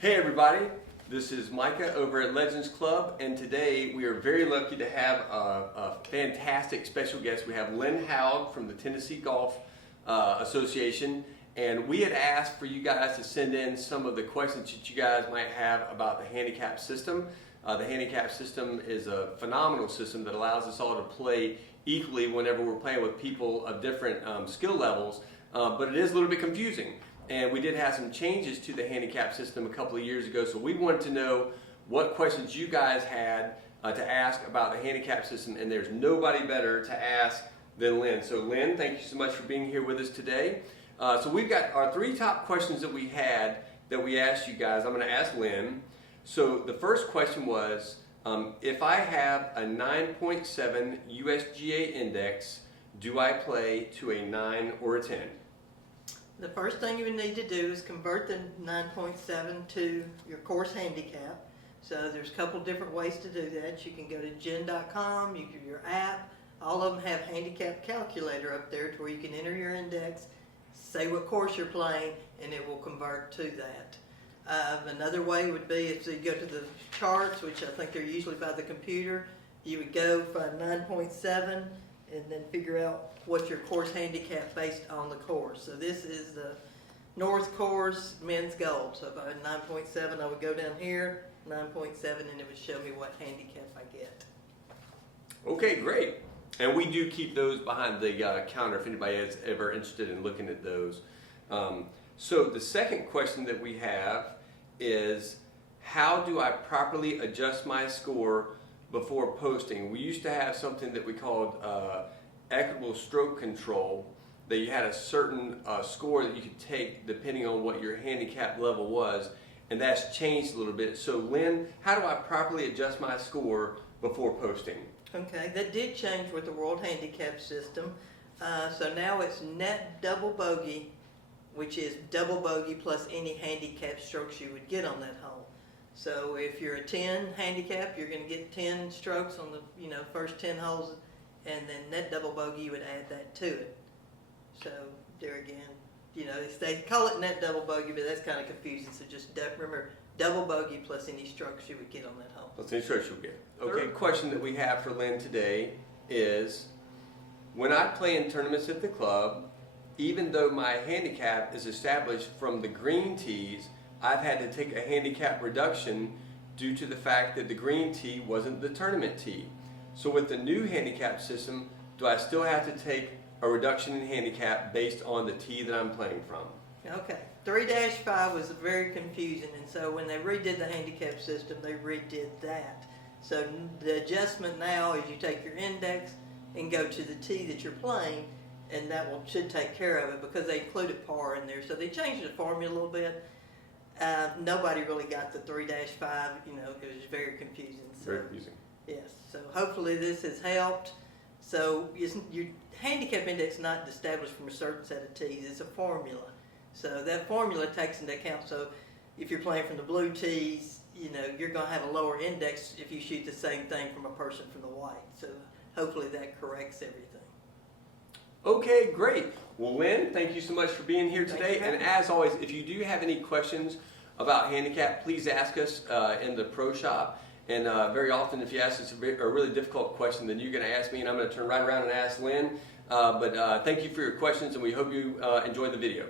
Hey everybody, this is Micah over at Legends Club, and today we are very lucky to have a fantastic special guest. We have Lynne from the Tennessee Golf Association, and we had asked for you guys to send in some of the questions that you guys might have about the handicap system. The handicap system is a phenomenal system that allows us all to play equally whenever we're playing with people of different skill levels, but it is a little bit confusing. And we did have some changes to the handicap system a couple of years ago, so we wanted to know what questions you guys had to ask about the handicap system, and there's nobody better to ask than Lynne. So Lynne, thank you so much for being here with us today. So we've got our three top questions that we had that we asked you guys. I'm going to ask Lynne. So the first question was, if I have a 9.7 USGA index, do I play to a 9 or a 10? The first thing you would need to do is convert the 9.7 to your course handicap. So there's a couple different ways to do that. You can go to gen.com, you can your app. All of them have handicap calculator up there to where you can enter your index, say what course you're playing, and it will convert to that. Another way would be if you go to the charts, which I think they're usually by the computer, you would go find 9.7 and then figure out what's your course handicap based on the course. So this is the North Course Men's Gold. So if I had 9.7, I would go down here, 9.7, and it would show me what handicap I get. Okay, great. And we do keep those behind the counter if anybody is ever interested in looking at those. So the second question that we have is, how do I properly adjust my score before posting? We used to have something that we called equitable stroke control, that you had a certain score that you could take depending on what your handicap level was, and that's changed a little bit. So Lynne, how do I properly adjust my score before posting? Okay, that did change with the World Handicap System. So now it's net double bogey, which is double bogey plus any handicap strokes you would get on that hole. So if you're a 10 handicap, you're going to get 10 strokes on the first 10 holes, and then net double bogey, you would add that to it. So there again, they call it net double bogey, but that's kind of confusing. So just remember, double bogey plus any strokes you would get on that hole. Plus any strokes you would get. Okay, question that we have for Lynne today is, when I play in tournaments at the club, even though my handicap is established from the green tees, I've had to take a handicap reduction due to the fact that the green tee wasn't the tournament tee. So with the new handicap system, do I still have to take a reduction in handicap based on the tee that I'm playing from? Okay, 3-5 was very confusing, and so when they redid the handicap system, they redid that. So the adjustment now is you take your index and go to the tee that you're playing, and that should take care of it because they included par in there. So they changed the formula a little bit. Nobody really got the 3-5, it was very confusing. So, very confusing. Yes, so hopefully this has helped. So your handicap index is not established from a certain set of tees, it's a formula. So that formula takes into account, so if you're playing from the blue tees, you're going to have a lower index if you shoot the same thing from a person from the white. So hopefully that corrects everything. Okay, great. Well, Lynne, thank you so much for being here today. And as always, if you do have any questions about handicap, please ask us in the pro shop. And very often, if you ask us a really difficult question, then you're going to ask me, and I'm going to turn right around and ask Lynne. But thank you for your questions, and we hope you enjoyed the video.